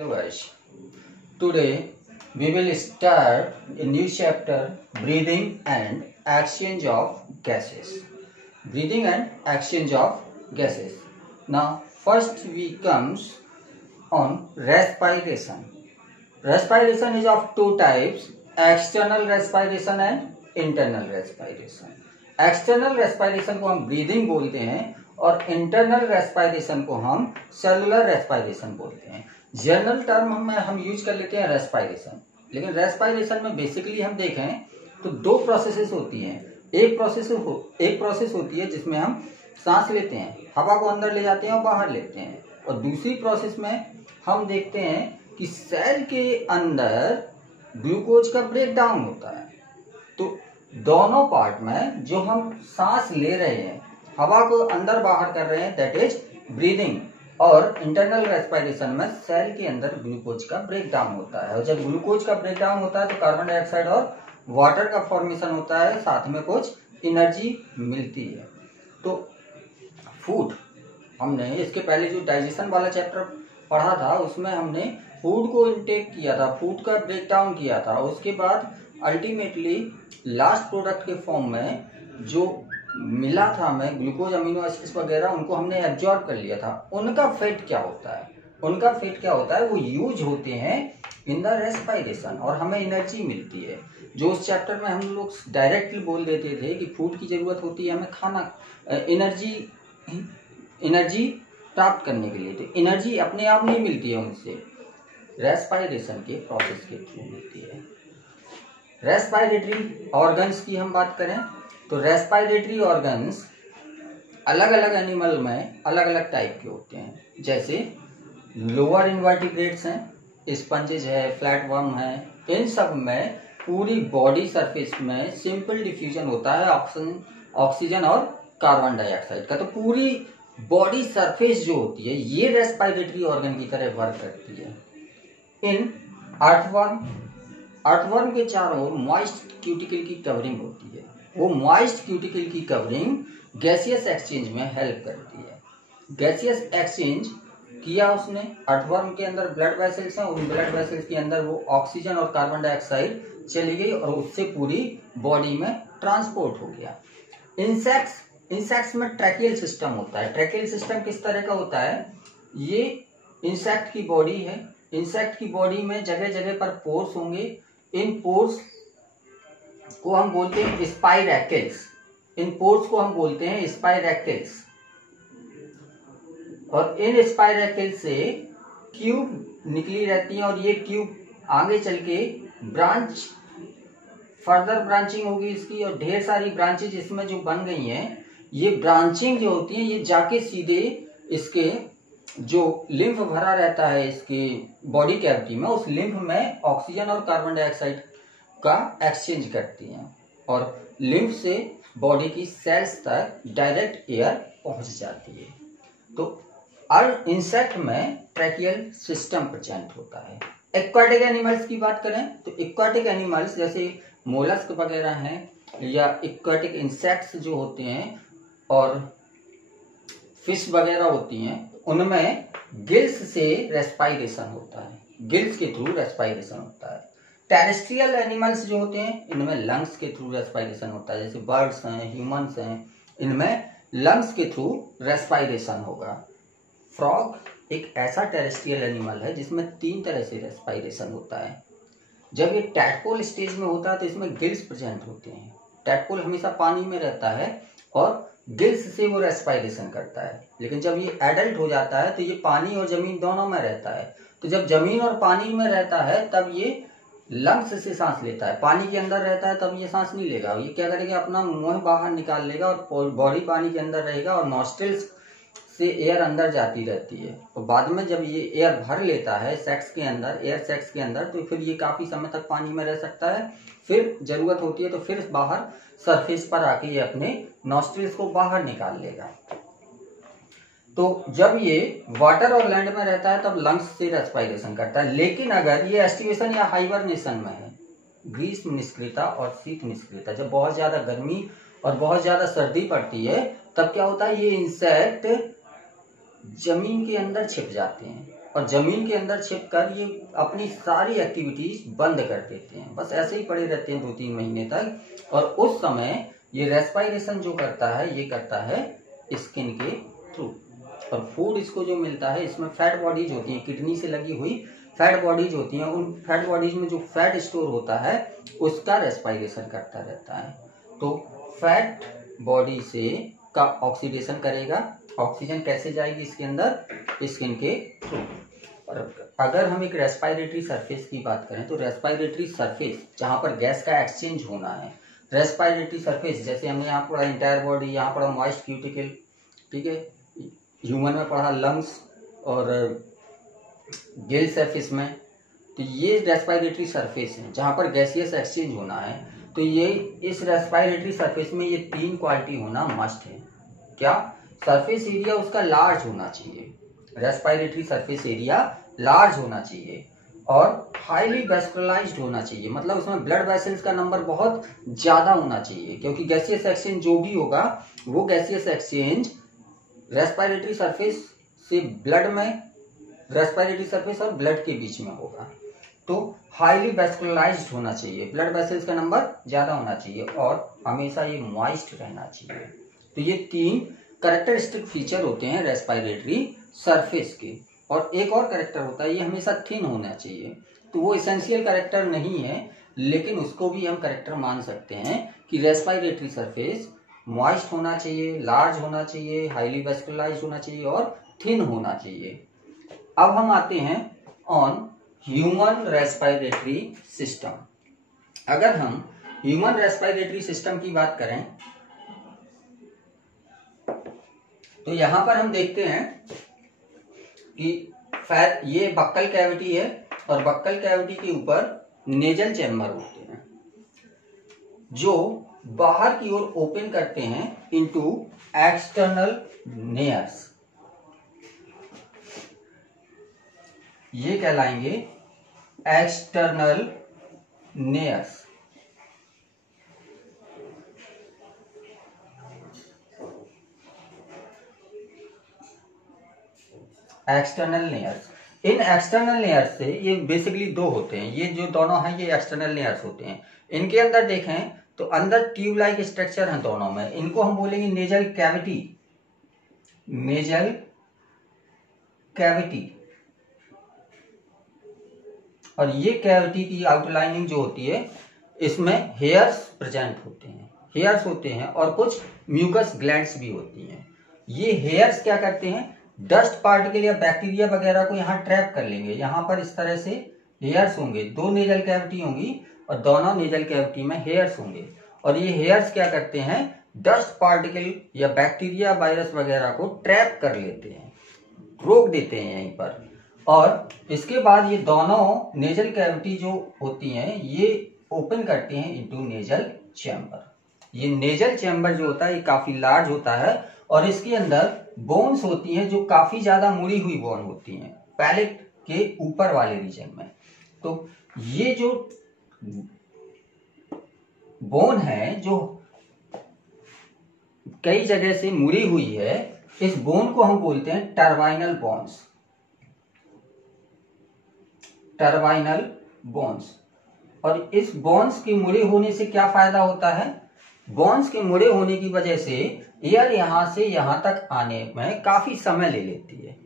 Hello guys, today we will start a new chapter, breathing and exchange of gases. Breathing and exchange of gases. Now first we comes on respiration. Respiration is of two types, external respiration and internal respiration. External respiration को हम breathing बोलते हैं और internal respiration को हम cellular respiration बोलते हैं। General term में हम यूज कर लेते हैं रेस्पिरेशन, लेकिन रेस्पिरेशन में बेसिकली हम देखें तो दो प्रोसेसेस होती हैं। एक प्रोसेस होती है जिसमें हम सांस लेते हैं, हवा को अंदर ले जाते हैं और बाहर लेते हैं, और दूसरी प्रोसेस में हम देखते हैं कि सेल के अंदर ग्लूकोज का ब्रेक डाउन होता है। तो दोनों पार्ट में जो हम सांस ले रहे हैं, हवा को अंदर बाहर कर रहे हैं, दैट इज ब्रीदिंग, और इंटरनल रेस्पिरेशन में सेल के अंदर ग्लूकोज का ब्रेक डाउन होता है। और जब ग्लूकोज का ब्रेक डाउन होता है तो कार्बन डाइऑक्साइड और वाटर का फॉर्मेशन होता है, साथ में कुछ एनर्जी मिलती है। तो फूड, हमने इसके पहले जो डाइजेशन वाला चैप्टर पढ़ा था उसमें हमने फूड को इनटेक किया था, फूड का ब्रेक डाउन किया था, उसके बाद अल्टीमेटली लास्ट प्रोडक्ट के फॉर्म में जो मिला था हमें ग्लूकोज, अमीनो एसिड्स वगैरह, उनको हमने एब्जॉर्ब कर लिया था। उनका फेट क्या होता है? वो यूज होते हैं इन द रेस्पिरेशन और हमें एनर्जी मिलती है। जो उस चैप्टर में हम लोग डायरेक्टली बोल देते थे कि फूड की जरूरत होती है हमें खाना, एनर्जी प्राप्त करने के लिए, तो एनर्जी अपने आप नहीं मिलती है, उनसे रेस्पिरेशन के प्रोसेस के थ्रू मिलती है। रेस्पिरेटरी ऑर्गन्स की हम बात करें तो रेस्पिरेटरी ऑर्गन्स अलग अलग एनिमल में अलग अलग टाइप के होते हैं। जैसे लोअर इनवर्टिब्रेट्स हैं, स्पंजेज है, फ्लैटवर्म है, इन सब में पूरी बॉडी सरफेस में सिंपल डिफ्यूजन होता है ऑक्सीजन और कार्बन डाइऑक्साइड का। तो पूरी बॉडी सरफेस जो होती है ये रेस्पिरेटरी ऑर्गन की तरह वर्क करती है। इन अर्थवर्म के चारों ओर मॉइस्ट क्यूटिकल की कवरिंग होती है। वो मॉइस्ट क्यूटिकल की कवरिंग गैसियस एक्सचेंज में हेल्प करती है। गैसियस एक्सचेंज किया उसने, अर्थवर्म के अंदर ब्लड वेसल्स हैं, उन ब्लड वेसल्स के अंदर वो ऑक्सीजन और कार्बन डाइऑक्साइड चली गई और उससे पूरी बॉडी में ट्रांसपोर्ट हो गया। इंसेक्ट्स में ट्रैकियल सिस्टम होता है। ट्रैकियल सिस्टम किस तरह का होता है? ये इंसेक्ट की बॉडी है, इंसेक्ट की बॉडी में जगह जगह पर पोर्स होंगे। इन पोर्स को हम बोलते हैं स्पाइरैकल्स, और इन स्पाइरैकल से ट्यूब निकली रहती हैं और ये ट्यूब आगे चल के फर्दर ब्रांचिंग होगी इसकी, और ढेर सारी ब्रांचेज इसमें जो बन गई हैं, ये ब्रांचिंग जो होती है ये जाके सीधे इसके जो लिम्फ भरा रहता है इसके बॉडी कैविटी में, उस लिम्फ में ऑक्सीजन और कार्बन डाइऑक्साइड का एक्सचेंज करती हैं और लिम्फ से बॉडी की सेल्स तक डायरेक्ट एयर पहुंच जाती है। तो इंसेक्ट में ट्रैकियल सिस्टम प्रेजेंट होता है। एक्वाटिक एनिमल्स की बात करें तो एक्वाटिक एनिमल्स जैसे मोलस्क वगैरह हैं या एक्वाटिक इंसेक्ट्स जो होते हैं और फिश वगैरह होती हैं, उनमें गिल्स से रेस्पिरेशन होता है, गिल्स के थ्रू रेस्पिरेशन होता है। टेरेस्ट्रियल एनिमल्स जो होते हैं इनमें लंग्स के थ्रू रेस्पिरेशन होता है, जैसे बर्ड्स हैं, ह्यूमंस हैं, इनमें लंग्स के थ्रू रेस्पिरेशन होगा। फ्रॉग एक ऐसा टेरेस्ट्रियल एनिमल है जिसमें 3 तरह से रेस्पिरेशन होता है। जब ये टैडपोल स्टेज में होता है तो इसमें गिल्स प्रेजेंट होते हैं। टैडपोल हमेशा पानी में रहता है और गिल्स से वो रेस्पिरेशन करता है, लेकिन जब ये एडल्ट हो जाता है तो ये पानी और जमीन दोनों में रहता है। तो जब जमीन और पानी में रहता है तब ये लंग्स से सांस लेता है, पानी के अंदर रहता है तब ये सांस नहीं लेगा, ये क्या करेगा, अपना मुंह बाहर निकाल लेगा और बॉडी पानी के अंदर रहेगा और नॉस्ट्रिल्स से एयर अंदर जाती रहती है। और बाद में जब ये एयर भर लेता है एयर सैक्स के अंदर, तो फिर ये काफी समय तक पानी में रह सकता है। फिर जरूरत होती है तो फिर बाहर सरफेस पर आके ये अपने नॉस्ट्रिल्स को बाहर निकाल लेगा। तो जब ये वाटर और लैंड में रहता है तब लंग्स से रेस्पिरेशन करता है, लेकिन अगर ये एस्टिवेशन या हाइबरनेशन में है, ग्रीष्म निष्क्रियता और शीत निष्क्रियता, जब बहुत ज्यादा गर्मी और बहुत ज्यादा सर्दी पड़ती है तब क्या होता है, ये इंसेक्ट जमीन के अंदर छिप जाते हैं और जमीन के अंदर छिप कर ये अपनी सारी एक्टिविटीज बंद कर देते हैं, बस ऐसे ही पड़े रहते हैं 2-3 महीने तक। और उस समय ये रेस्पायरेशन जो करता है ये करता है स्किन के थ्रू। और फूड इसको जो मिलता है इसमें फैट बॉडीज होती हैं, किडनी से लगी हुई फैट बॉडीज होती हैं, उन फैट बॉडीज में जो फैट स्टोर होता है उसका रेस्पायरेशन करता रहता है। तो फैट बॉडी से का ऑक्सीडेशन करेगा, ऑक्सीजन कैसे जाएगी इसके अंदर, स्किन के थ्रू। और अगर हम एक रेस्पायरेटरी सरफेस की बात करें तो रेस्पायरेटरी सरफेस जहाँ पर गैस का एक्सचेंज होना है, रेस्पायरेटरी सरफेस जैसे हमने यहाँ पढ़ा इंटायर बॉडी, यहाँ पढ़ा मॉइस्ट क्यूटिकल, ठीक है, ह्यूमन में पढ़ा लंग्स और गिल सरफेस में, तो ये रेस्पायरेटरी सरफेस है जहाँ पर गैसियस एक्सचेंज होना है। तो ये इस रेस्पायरेटरी सरफेस में ये 3 क्वालिटी होना मस्ट है। क्या? सरफेस एरिया उसका लार्ज होना चाहिए, रेस्पायरेटरी सरफेस एरिया लार्ज होना चाहिए और हाईली वेस्कुलराइज्ड होना चाहिए, मतलब उसमें ब्लड वेसल्स का नंबर बहुत ज्यादा होना चाहिए, क्योंकि गैसियस एक्सचेंज जो भी होगा वो गैसियस एक्सचेंज रेस्पायरेटरी सरफेस से ब्लड में, रेस्पायरेटरी सरफेस और ब्लड के बीच में होगा। तो हाईली वेस्कुलराइज्ड होना चाहिए, ब्लड वेसल्स का नंबर ज्यादा होना चाहिए और हमेशा ये मॉइस्ट रहना चाहिए। तो ये 3 कैरेक्टरिस्टिक फीचर होते हैं रेस्पायरेटरी सरफेस के। और एक और कैरेक्टर होता है, ये हमेशा थिन होना चाहिए। तो वो एसेंशियल कैरेक्टर नहीं है, लेकिन उसको भी हम कैरेक्टर मान सकते हैं कि रेस्पायरेटरी सरफेस मॉइस्ट होना चाहिए, लार्ज होना चाहिए, हाईली वेस्कुलराइज्ड होना चाहिए और थिन होना चाहिए। अब हम आते हैं ऑन ह्यूमन रेस्पायरेटरी सिस्टम। अगर हम ह्यूमन रेस्पायरेटरी सिस्टम की बात करें तो यहां पर हम देखते हैं कि ये बक्कल कैविटी है और बक्कल कैविटी के ऊपर नेजल चैम्बर होते हैं जो बाहर की ओर ओपन करते हैं इनटू एक्सटर्नल नेयर्स। ये कहलाएंगे एक्सटर्नल नेयर्स। एक्सटर्नल लेयर्स, इन एक्सटर्नल लेयर्स से ये बेसिकली 2 होते हैं, ये जो दोनों हैं ये एक्सटर्नल लेयर्स होते हैं। इनके अंदर देखें तो अंदर ट्यूब लाइक स्ट्रक्चर है दोनों में, इनको हम बोलेंगे नेजल कैविटी, नेजल कैविटी। और ये कैविटी की आउटलाइनिंग जो होती है इसमें हेयर्स प्रेजेंट होते हैं, हेयर्स होते हैं और कुछ म्यूकस ग्लैंड्स भी होती हैं। ये हेयर्स क्या करते हैं, डस्ट पार्टिकल या बैक्टीरिया वगैरह को यहाँ ट्रैप कर लेंगे। यहाँ पर इस तरह से हेयर्स होंगे, 2 नेजल कैविटी होंगी और दोनों नेजल कैविटी में हेयर्स होंगे। और ये हेयर्स क्या करते हैं, डस्ट पार्टिकल या बैक्टीरिया वायरस वगैरह को ट्रैप कर लेते हैं, रोक देते हैं यहीं पर। और इसके बाद ये दोनों नेजल कैविटी जो होती हैं ये ओपन करते हैं इनटू नेजल चैम्बर। ये नेजल चैम्बर जो होता है ये काफी लार्ज होता है और इसके अंदर बोन्स होती हैं जो काफी ज्यादा मुड़ी हुई बोन होती हैं पैलेट के ऊपर वाले रीजन में। तो ये जो बोन है जो कई जगह से मुड़ी हुई है, इस बोन को हम बोलते हैं टर्वाइनल बोन्स, टर्वाइनल बोन्स। और इस बोन्स के मुड़े होने से क्या फायदा होता है, बोन्स के मुड़े होने की वजह से एयर यहां से यहां तक आने में काफी समय ले लेती है।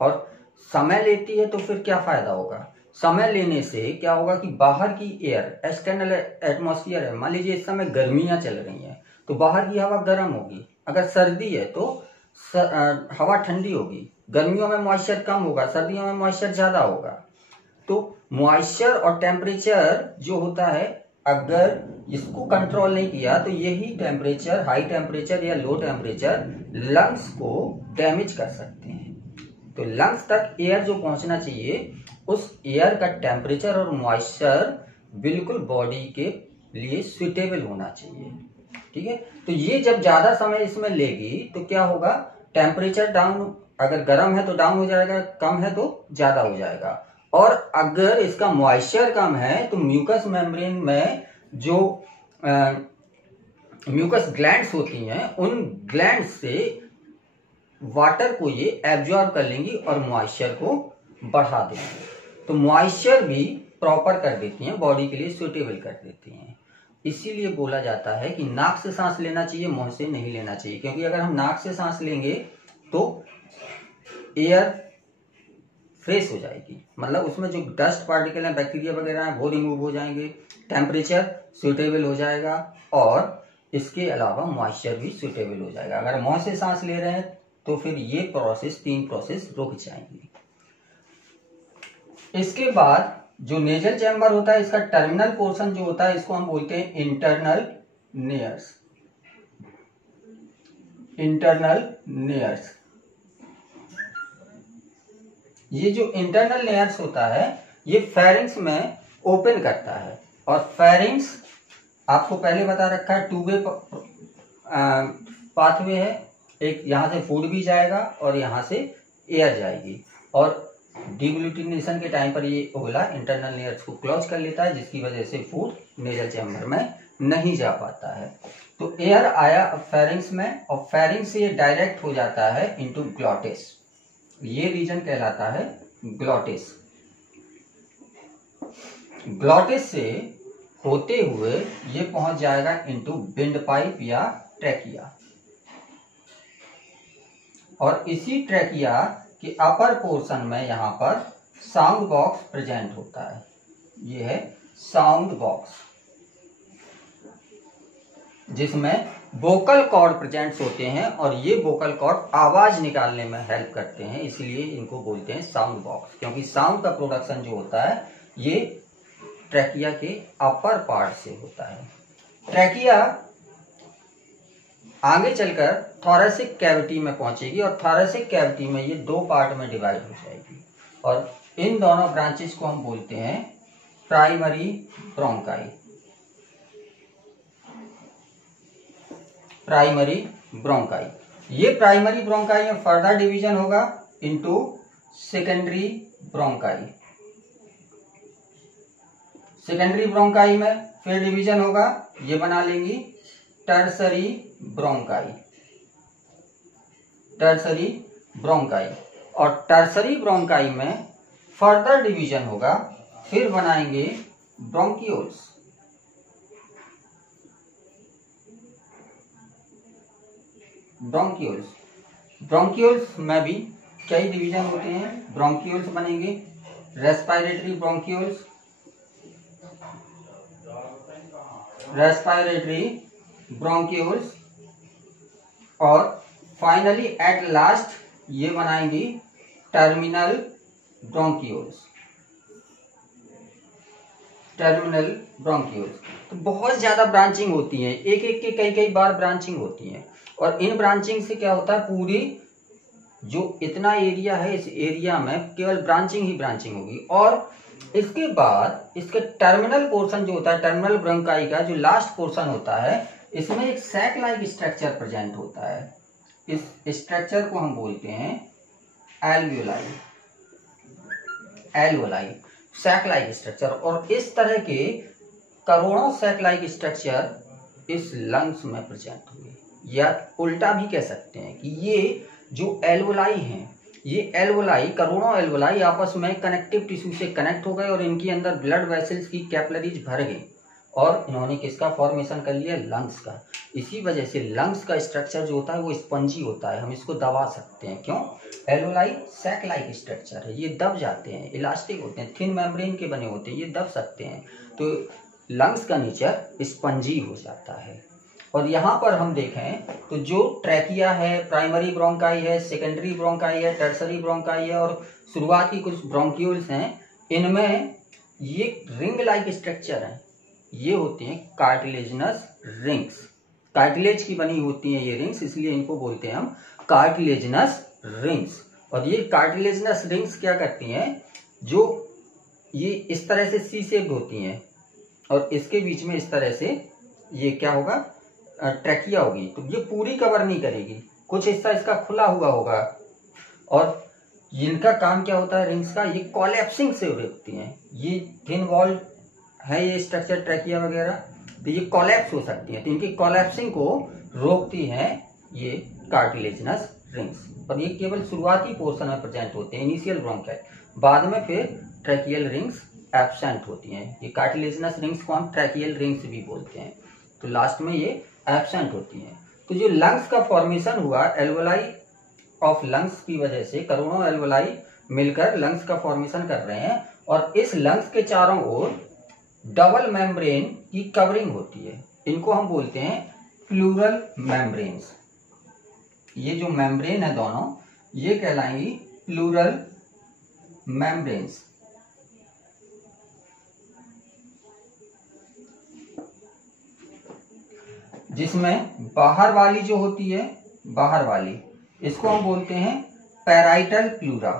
और समय लेती है तो फिर क्या फायदा होगा, समय लेने से क्या होगा कि बाहर की एयर, एक्सटर्नल एटमॉस्फेयर है, मान लीजिए इस समय गर्मियां चल रही हैं तो बाहर की हवा गर्म होगी, अगर सर्दी है तो हवा ठंडी होगी, गर्मियों में मॉइस्चर कम होगा, सर्दियों में मॉइस्चर ज्यादा होगा। तो मॉइस्चर और टेम्परेचर जो होता है अगर इसको कंट्रोल नहीं किया तो यही टेम्परेचर, हाई टेम्परेचर या लो टेम्परेचर लंग्स को डैमेज कर सकते हैं। तो लंग्स तक एयर जो पहुंचना चाहिए उस एयर का टेम्परेचर और मॉइस्चर बिल्कुल बॉडी के लिए सुइटेबल होना चाहिए, ठीक है। तो ये जब ज्यादा समय इसमें लेगी तो क्या होगा, टेम्परेचर डाउन, अगर गर्म है तो डाउन हो जाएगा, कम है तो ज्यादा हो जाएगा। और अगर इसका मॉइस्चर कम है तो म्यूकस मेम्ब्रेन में जो म्यूकस ग्लैंड्स होती हैं उन ग्लैंड्स से वाटर को ये एब्जॉर्ब कर लेंगी और मॉइस्चर को बढ़ा देती हैं, तो मॉइस्चर भी प्रॉपर कर देती हैं, बॉडी के लिए सुटेबल कर देती हैं। इसीलिए बोला जाता है कि नाक से सांस लेना चाहिए, मुंह से नहीं लेना चाहिए, क्योंकि अगर हम नाक से सांस लेंगे तो एयर फ्रेश हो जाएगी, मतलब उसमें जो डस्ट पार्टिकल हैं, बैक्टीरिया वगैरह हैं, वो रिमूव हो जाएंगे, टेम्परेचर सुटेबल हो जाएगा और इसके अलावा मॉइस्चर भी सुटेबल हो जाएगा। अगर मुंह से सांस ले रहे हैं तो फिर ये प्रोसेस, 3 प्रोसेस रुक जाएंगी। इसके बाद जो नेजल चैम्बर होता है, इसका टर्मिनल पोर्शन जो होता है, इसको हम बोलते हैं इंटरनल नेयर्स। इंटरनल नेयर्स, ये जो इंटरनल लेयर्स होता है ये फेरिंग्स में ओपन करता है, और फेरिंग्स आपको पहले बता रखा है 2 वे पाथवे है। एक यहाँ से फूड भी जाएगा और यहाँ से एयर जाएगी, और डिग्लूटिनेशन के टाइम पर ये ओला इंटरनल लेयर्स को क्लोज कर लेता है, जिसकी वजह से फूड नेजल चैम्बर में नहीं जा पाता है। तो एयर आया फेरिंग्स में, और फेरिंग्स से ये डायरेक्ट हो जाता है इनटू ग्लॉटिस। ये रीजन कहलाता है ग्लॉटिस। ग्लॉटिस से होते हुए ये पहुंच जाएगा इनटू विंड पाइप या ट्रैकिया, और इसी ट्रैकिया के अपर पोर्शन में यहां पर साउंड बॉक्स प्रेजेंट होता है। ये है साउंड बॉक्स, जिसमें वोकल कॉर्ड प्रेजेंट्स होते हैं, और ये वोकल कॉर्ड आवाज निकालने में हेल्प करते हैं, इसलिए इनको बोलते हैं साउंड बॉक्स, क्योंकि साउंड का प्रोडक्शन जो होता है ये ट्रैकिया के अपर पार्ट से होता है। ट्रैकिया आगे चलकर थोरेसिक कैविटी में पहुंचेगी, और थोरेसिक कैविटी में ये 2 पार्ट में डिवाइड हो जाएगी, और इन दोनों ब्रांचेस को हम बोलते हैं प्राइमरी ब्रोंकाई। प्राइमरी ब्रोंकाई, ये प्राइमरी ब्रोंकाई में फर्दर डिवीजन होगा into secondary bronchi. Secondary bronchi में फिर डिवीजन होगा, ये बना लेंगी टर्सरी ब्रोंकाई। टर्सरी ब्रोंकाई, और टर्सरी ब्रोंकाई में फर्दर डिवीजन होगा, फिर बनाएंगे ब्रोंकियोल्स। ब्रोंकियोल्स, ब्रोंकियोल्स में भी कई डिवीजन होते हैं। ब्रोंकियोल्स बनेंगे रेस्पिरेटरी ब्रोंकियोल्स, रेस्पिरेटरी ब्रोंकियोल्स, और फाइनली एट लास्ट ये बनाएंगी टर्मिनल ब्रोंकियोल्स। Terminal bronchioles. तो बहुत ज्यादा ब्रांचिंग होती है, एक एक के कई कई बार ब्रांचिंग होती है, और इन ब्रांचिंग से क्या होता है, पूरी जो इतना एरिया है इस एरिया में केवल ब्रांचिंग ही ब्रांचिंग होगी। और इसके बाद इसके टर्मिनल पोर्शन जो होता है, टर्मिनल ब्रोंकाई का जो लास्ट पोर्शन होता है, इसमें एक सैक लाइक स्ट्रक्चर प्रेजेंट होता है। इस स्ट्रक्चर को हम बोलते हैं alveoli. Alveoli sac like structure, और इस तरह के करोड़ों सैक लाइक स्ट्रक्चर इस लंग्स में प्रेजेंट हुए, या उल्टा भी कह सकते हैं कि ये जो एल्वोलाई हैं, ये एल्वोलाई, करोड़ों एल्वोलाई आपस में कनेक्टिव टिश्यू से कनेक्ट हो गए, और इनके अंदर ब्लड वेसल्स की कैपिलरीज भर गई, और इन्होंने किसका फॉर्मेशन कर लिया, लंग्स का। इसी वजह से लंग्स का स्ट्रक्चर जो होता है वो स्पंजी होता है, हम इसको दबा सकते हैं। क्यों? एल्वोलाई सैक लाइक स्ट्रक्चर है, ये दब जाते हैं, इलास्टिक होते हैं, थिन मेम्ब्रेन के बने होते हैं, ये दब सकते हैं, तो लंग्स का नेचर स्पंजी हो जाता है। और यहाँ पर हम देखें तो जो ट्रैकिया है, प्राइमरी ब्रोंकाई है, सेकेंडरी ब्रोंकाई है, टर्सरी ब्रोंकाई है, और शुरुआत की कुछ ब्रोंक्यूल्स हैं, इनमें ये रिंग लाइक स्ट्रक्चर है, ये होते हैं कार्टिलेजिनस रिंग्स। कार्टिलेज की बनी होती हैं ये रिंग्स, इसलिए इनको बोलते हैं हम कार्टिलेजिनस रिंग्स। और ये कार्टिलेजिनस रिंग्स क्या करती हैं, जो ये इस तरह से सी शेप्ड होती हैं, और इसके बीच में इस तरह से ये क्या होगा, ट्रैकिया होगी, तो ये पूरी कवर नहीं करेगी, कुछ हिस्सा इसका खुला हुआ होगा। और इनका काम क्या होता है रिंग्स का, ये कोलैप्सिंग से रोकती हैं। ये थिन वॉल है ये स्ट्रक्चर ट्रैकिया वगैरह, तो ये कोलैप्स हो सकती हैं, तो इनकी कोलैप्सिंग को रोकती हैं ये कार्टिलेजिनस रिंग्स। और ये केवल शुरुआती पोर्शन में प्रेजेंट होते हैं, इनिशियल ब्रोंकाई। बाद में फिर ट्रैकियल रिंग्स एब्सेंट होती हैं। ये कार्टिलेजिनस रिंग्स को हम ट्रैकियल रिंग्स भी बोलते हैं। तो लास्ट में ये एब्सेंट होती हैं। तो जो लंग्स का फॉर्मेशन हुआ एल्वोलाई ऑफ लंग्स की वजह से, करोड़ों एल्वोलाई मिलकर लंग्स का फॉर्मेशन कर रहे हैं और इस लंग्स के चारों ओर डबल मेम्ब्रेन की कवरिंग होती है। इनको हम बोलते हैं प्लूरल मेम्ब्रेन्स। ये जो मेम्ब्रेन है दोनों, ये कहलाएंगी प्लूरल मेम्ब्रेन्स। जिसमें बाहर वाली जो होती है, बाहर वाली, इसको हम बोलते हैं पैराइटल प्लूरा,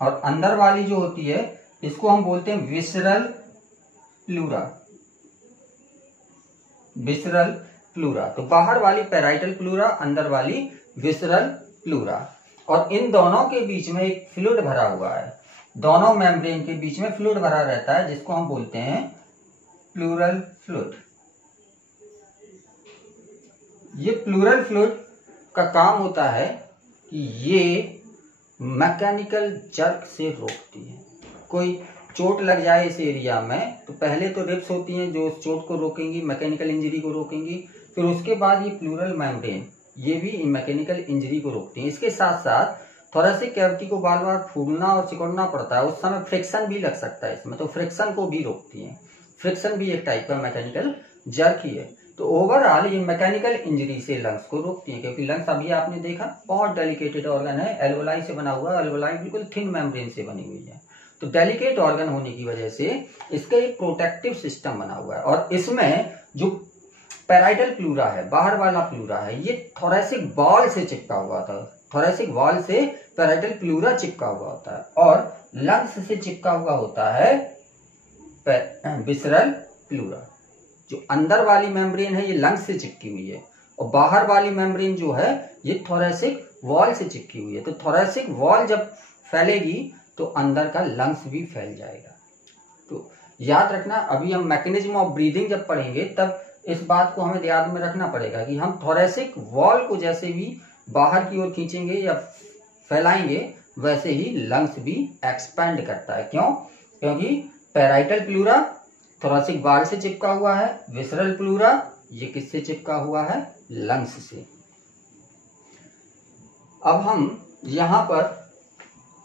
और अंदर वाली जो होती है इसको हम बोलते हैं विसरल प्लूरा। Visceral pleura. तो बाहर वाली पैराइटल प्लूरा, अंदर वाली विसरल प्लूरा। और इन दोनों के बीच में एक फ्लूइड भरा हुआ है। दोनों मेम्ब्रेन के बीच में फ्लूइड भरा रहता है जिसको हम बोलते हैं प्लूरल फ्लूइड। ये प्लूरल फ्लूइड का काम होता है कि ये मैकेनिकल जर्क से रोकती है। कोई चोट लग जाए इस एरिया में तो पहले तो रिब्स होती हैं जो उस चोट को रोकेंगी, मैकेनिकल इंजरी को रोकेंगी। फिर उसके बाद ये प्लूरल मेम्ब्रेन, ये भी मैकेनिकल इंजरी को रोकती हैं। इसके साथ साथ थोरेसिक कैविटी को बार बार फूलना और सिकुड़ना पड़ता है, उस समय फ्रिक्शन भी लग सकता है इसमें, तो फ्रिक्शन को भी रोकती हैं। फ्रिक्शन भी एक टाइप का मैकेनिकल जर्क ही है। तो ओवरऑल ये मैकेनिकल इंजरी से लंग्स को रोकती है, क्योंकि लंग्स अभी आपने देखा बहुत डेलिकेटेड ऑर्गन है, एल्वोलाई से बना हुआ। एल्वोलाई बिल्कुल थिन मेम्ब्रेन से बनी हुई है। तो डेलिकेट ऑर्गन होने की वजह से इसका एक प्रोटेक्टिव सिस्टम बना हुआ है। और इसमें जो पैराइटल प्लूरा है, बाहर वाला प्लूरा है, ये थोरेसिक वॉल से चिपका हुआ था। थोरेसिक वॉल से पैराइटल प्लूरा चिपका हुआ होता है और लंग्स से चिपका हुआ होता है विसरल प्लूरा। जो अंदर वाली मेम्ब्रेन है ये लंग्स से चिपकी हुई है और बाहर वाली मेम्ब्रेन जो है ये थोरेसिक वॉल से चिपकी हुई है। तो थोरेसिक वॉल जब फैलेगी तो अंदर का लंग्स भी फैल जाएगा। तो याद रखना, अभी हम मैकेनिज्म ऑफ ब्रीदिंग जब पढ़ेंगे तब इस बात को हमें ध्यान में रखना पड़ेगा कि हम थोरेसिक वॉल को जैसे भी बाहर की ओर खींचेंगे या फैलाएंगे वैसे ही लंग्स भी एक्सपैंड करता है। क्यों? क्योंकि पैराइटल प्लूरा थोरेसिक वॉल से चिपका हुआ है, विसरल प्लूरा ये किससे चिपका हुआ है? लंग्स से। अब हम यहां पर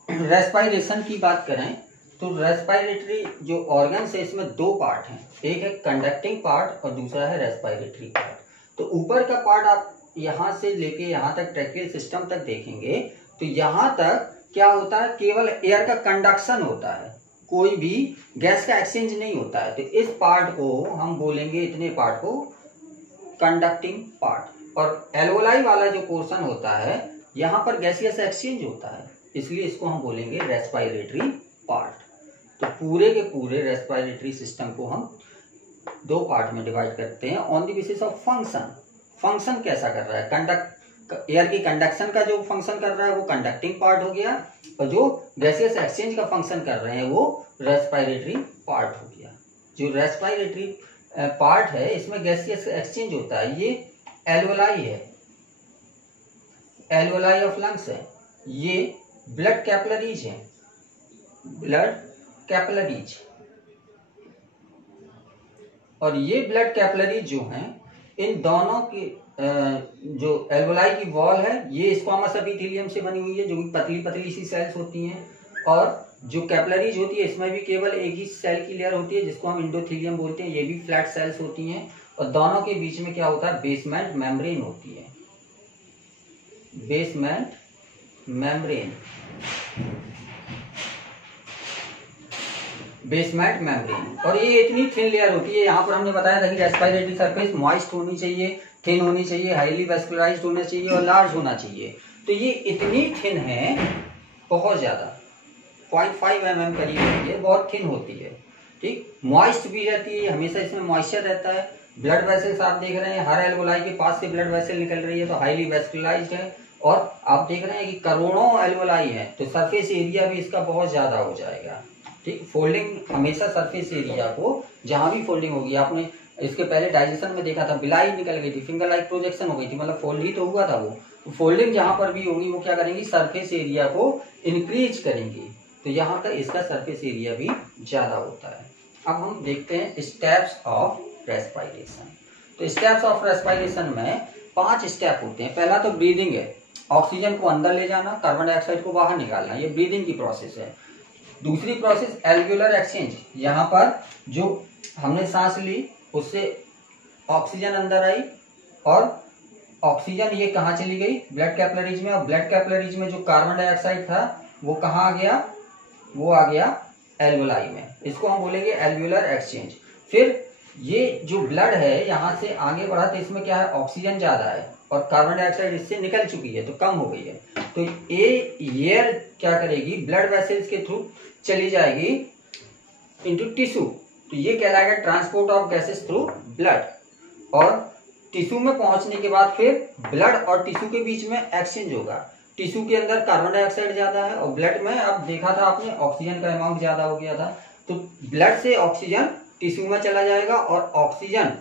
रेस्पिरेशन की बात करें तो रेस्पिरेटरी जो ऑर्गन्स है इसमें दो पार्ट हैं, एक है कंडक्टिंग पार्ट और दूसरा है रेस्पिरेटरी पार्ट। तो ऊपर का पार्ट आप यहां से लेके यहां तक ट्रैकियल सिस्टम तक देखेंगे तो यहां तक क्या होता है, केवल एयर का कंडक्शन होता है, कोई भी गैस का एक्सचेंज नहीं होता है। तो इस पार्ट को हम बोलेंगे, इतने पार्ट को कंडक्टिंग पार्ट। और एल्वोलाई वाला जो पोर्शन होता है यहां पर गैसियस एक्सचेंज होता है, इसलिए इसको हम बोलेंगे रेस्पिरेटरी पार्ट। तो पूरे के पूरे रेस्पिरेटरी सिस्टम को हम दो पार्ट में डिवाइड करते हैं on the basis of function. Function कैसा कर रहा है, एयर की कंडक्शन का जो फंक्शन कर रहा है वो कंडक्टिंग पार्ट हो गया और जो गैसियस एक्सचेंज का फंक्शन कर रहे हैं वो रेस्पिरेटरी पार्ट हो गया। जो रेस्पिरेटरी पार्ट है इसमें गैसियस एक्सचेंज होता है, ये एल्वोलाई है, एल्वोलाई ऑफ लंग्स है, ये ब्लड कैपिलरीज है, ब्लड कैपिलरीज। और ये ब्लड कैपिलरीज जो हैं इन दोनों की जो एल्वोलाई की वॉल है ये स्क्वामस एपिथेलियम से बनी हुई है, जो कि पतली पतली सी सेल्स होती हैं। और जो कैपिलरीज होती है इसमें भी केवल एक ही सेल की लेयर होती है जिसको हम इंडोथेलियम बोलते हैं, ये भी फ्लैट सेल्स होती हैं। और दोनों के बीच में क्या होता है, बेसमेंट मेम्ब्रेन होती है, बेसमेंट मेम्ब्रेन, बेसमेंट मेम्ब्रेन। और ये इतनी थिन लेयर होती है, यहाँ पर हमने बताया था कि रेस्पिरेटरी सरफेस मॉइस्ट होनी चाहिए, थिन होनी चाहिए, हाईली वेस्कुलराइज्ड होना चाहिए और लार्ज होना चाहिए। तो ये इतनी थिन है, बहुत ज्यादा 0.5 mm करीब होती है, बहुत थिन होती है। ठीक, मॉइस्ट भी रहती है, हमेशा इसमें मॉइस्चर रहता है। ब्लड वेसल्स आप देख रहे हैं, हर एल्वोलाई के पास से ब्लड वेसल निकल रही है तो हाईली वेस्कुलराइज्ड है। और आप देख रहे हैं कि करोड़ों एल्वोलाई है तो सरफेस एरिया भी इसका बहुत ज्यादा हो जाएगा। ठीक, फोल्डिंग हमेशा सरफेस एरिया को, जहां भी फोल्डिंग होगी, आपने इसके पहले डाइजेशन में देखा था बिलाई निकल गई थी, फिंगर लाइक प्रोजेक्शन हो गई थी, मतलब फोल्ड ही तो हुआ था वो। तो फोल्डिंग जहां पर भी होगी वो क्या करेंगी, सरफेस एरिया को इंक्रीज करेंगी, तो यहाँ का इसका सरफेस एरिया भी ज्यादा होता है। अब हम देखते हैं स्टेप्स ऑफ रेस्पिरेशन। तो स्टेप्स ऑफ रेस्पिरेशन में 5 स्टेप होते हैं। पहला तो ब्रीदिंग है, ऑक्सीजन को अंदर ले जाना, कार्बन डाइऑक्साइड को बाहर निकालना, ये ब्रीदिंग की प्रोसेस है। दूसरी प्रोसेस एल्वियोलर एक्सचेंज, यहाँ पर जो हमने सांस ली उससे ऑक्सीजन अंदर आई और ऑक्सीजन ये कहाँ चली गई, ब्लड कैपिलरीज में, और ब्लड कैपिलरीज में जो कार्बन डाइऑक्साइड था वो कहाँ आ गया, वो आ गया एल्वियोलाई में, इसको हम बोलेंगे एल्वियोलर एक्सचेंज। फिर ये जो ब्लड है यहाँ से आगे बढ़ा तो इसमें क्या है, ऑक्सीजन ज्यादा है और कार्बन डाइऑक्साइड इससे निकल चुकी है तो कम हो गई है, तो ये एयर क्या करेगी, ब्लड वेसल्स के थ्रू चली जाएगी इनटू टिश्यू, तो ये कहलाएगा transport of gases through blood. और टिश्यू में पहुंचने के बाद फिर ब्लड और टिश्यू के बीच में एक्सचेंज होगा। टिश्यू के अंदर कार्बन डाइऑक्साइड ज्यादा है और ब्लड में अब देखा था आपने ऑक्सीजन का अमाउंट ज्यादा हो गया था, तो ब्लड से ऑक्सीजन टिश्यू में चला जाएगा और ऑक्सीजन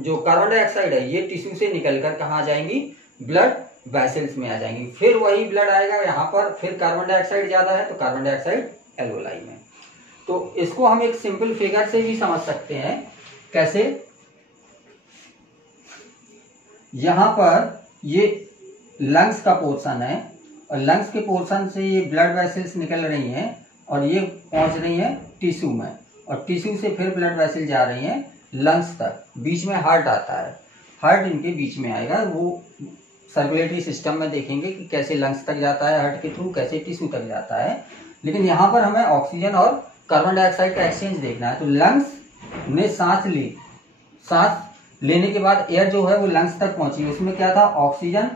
जो कार्बन डाइऑक्साइड है ये टिश्यू से निकलकर कहाँ आ जाएंगी, ब्लड वेसल्स में आ जाएंगी। फिर वही ब्लड आएगा यहाँ पर, फिर कार्बन डाइऑक्साइड ज्यादा है तो कार्बन डाइऑक्साइड एल्वियोलाई में। तो इसको हम एक सिंपल फिगर से भी समझ सकते हैं, कैसे, यहाँ पर ये लंग्स का पोर्शन है और लंग्स के पोर्शन से ये ब्लड वेसल्स निकल रही हैं और ये पहुंच रही हैं टिश्यू में और टिश्यू से फिर ब्लड वेसल जा रही हैं लंग्स तक। बीच में हार्ट आता है, हार्ट इनके बीच में आएगा, वो सर्कुलेटरी सिस्टम में देखेंगे कि कैसे लंग्स तक जाता है हार्ट के थ्रू, कैसे टिश्यू तक जाता है। लेकिन यहाँ पर हमें ऑक्सीजन और कार्बन डाइऑक्साइड का एक्सचेंज देखना है। तो लंग्स ने सांस ली, सांस लेने के बाद एयर जो है वो लंग्स तक पहुंची, उसमें क्या था, ऑक्सीजन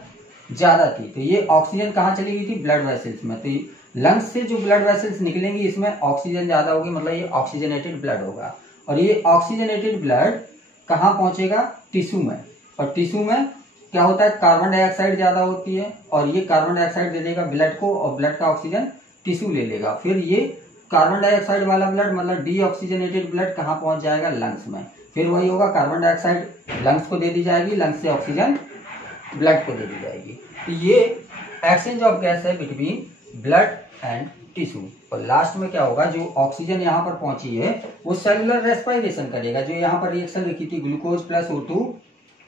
ज्यादा थी, तो ये ऑक्सीजन कहाँ चली गई थी, ब्लड वेसल्स में। तो लंग्स से जो ब्लड वेसल्स निकलेंगी इसमें ऑक्सीजन ज्यादा होगी, मतलब ये ऑक्सीजनेटेड ब्लड होगा और ये ऑक्सीजनेटेड ब्लड कहाँ पहुंचेगा, टिश्यू में। और टिश्यू में क्या होता है, कार्बन डाइऑक्साइड ज्यादा होती है और ये कार्बन डाइऑक्साइड दे देगा ब्लड को और ब्लड का ऑक्सीजन टिश्यू ले लेगा। फिर ये कार्बन डाइऑक्साइड वाला ब्लड मतलब डीऑक्सीजनेटेड ब्लड कहाँ पहुंच जाएगा, लंग्स में। फिर वही होगा, कार्बन डाइऑक्साइड लंग्स को दे दी जाएगी, लंग्स से ऑक्सीजन ब्लड को दे दी जाएगी। तो ये एक्सचेंज ऑफ गैस है बिटवीन ब्लड एंड टिश्यू। और लास्ट में क्या होगा, जो ऑक्सीजन यहाँ पर पहुंची है वो सेलुलर रेस्पिरेशन करेगा। जो यहाँ पर रिएक्शन लिखी थी ग्लूकोज प्लस O2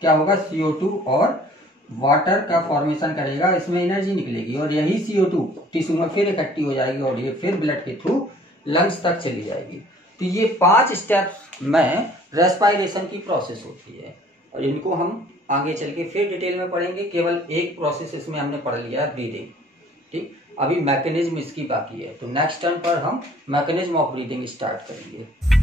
क्या होगा, CO2 और वाटर का फॉर्मेशन करेगा, इसमें एनर्जी निकलेगी और यही CO2 टिश्यू में फिर इकट्ठी हो जाएगी और ये फिर ब्लड के थ्रू लंग्स तक चली जाएगी। तो ये 5 स्टेप्स में रेस्पिरेशन की प्रोसेस होती है और इनको हम आगे चल के फिर डिटेल में पढ़ेंगे। केवल एक प्रोसेस इसमें हमने पढ़ लिया है, ब्रीदिंग, ठीक। अभी मैकेनिज्म इसकी बाकी है, तो नेक्स्ट टर्न पर हम मैकेनिज्म ऑफ ब्रीदिंग स्टार्ट करेंगे।